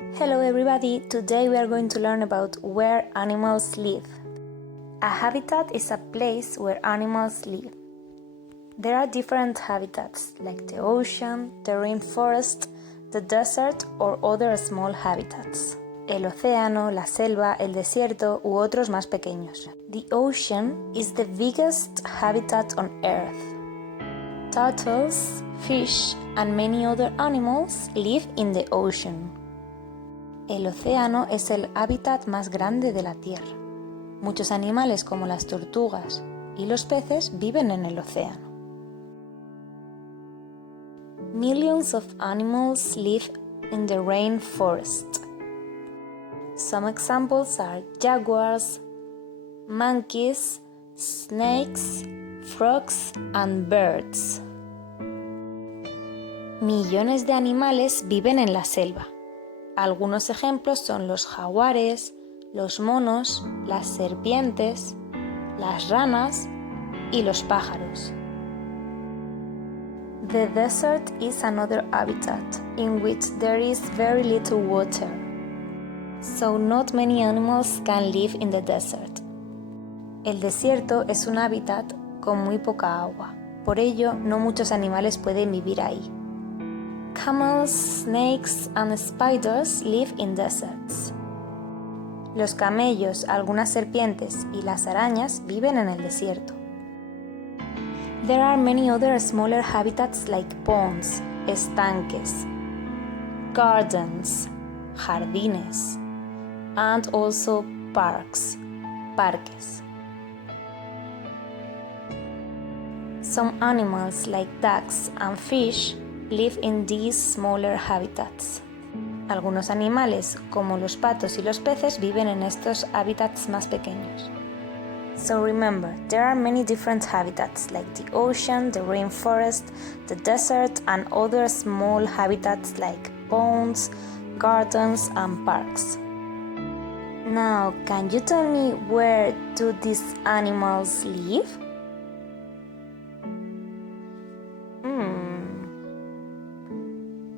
Hello everybody, today we are going to learn about where animals live. A habitat is a place where animals live. There are different habitats like the ocean, the rainforest, the desert or other small habitats. El océano, la selva, el desierto u otros más pequeños. The ocean is the biggest habitat on Earth. Turtles, fish and many other animals live in the ocean. El océano es el hábitat más grande de la Tierra. Muchos animales como las tortugas y los peces viven en el océano. Millions of animals live in the rainforest. Some examples are jaguars, monkeys, snakes, frogs and birds. Millones de animales viven en la selva. Algunos ejemplos son los jaguares, los monos, las serpientes, las ranas y los pájaros. The desert is another habitat in which there is very little water, so not many animals can live in the desert. El desierto es un hábitat con muy poca agua, por ello no muchos animales pueden vivir ahí. Camels, snakes and spiders live in deserts. Los camellos, algunas serpientes y las arañas viven en el desierto. There are many other smaller habitats like ponds, estanques, gardens, jardines, and also parks, parques. Some animals like ducks and fish live in these smaller habitats. Algunos animales, como los patos y los peces, viven en estos hábitats más pequeños. So remember, there are many different habitats like the ocean, the rainforest, the desert, and other small habitats like ponds, gardens, and parks. Now, can you tell me where do these animals live?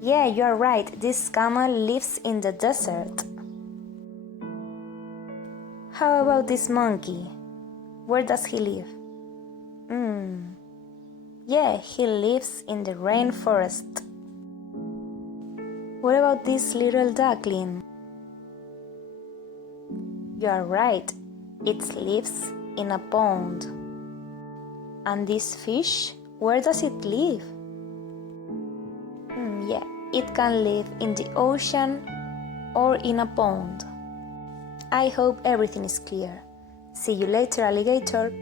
Yeah, you are right. This camel lives in the desert. How about this monkey? Where does he live? Yeah, he lives in the rainforest. What about this little duckling? You are right. It lives in a pond. And this fish, where does it live? Yeah, it can live in the ocean or in a pond. I hope everything is clear. See you later, alligator.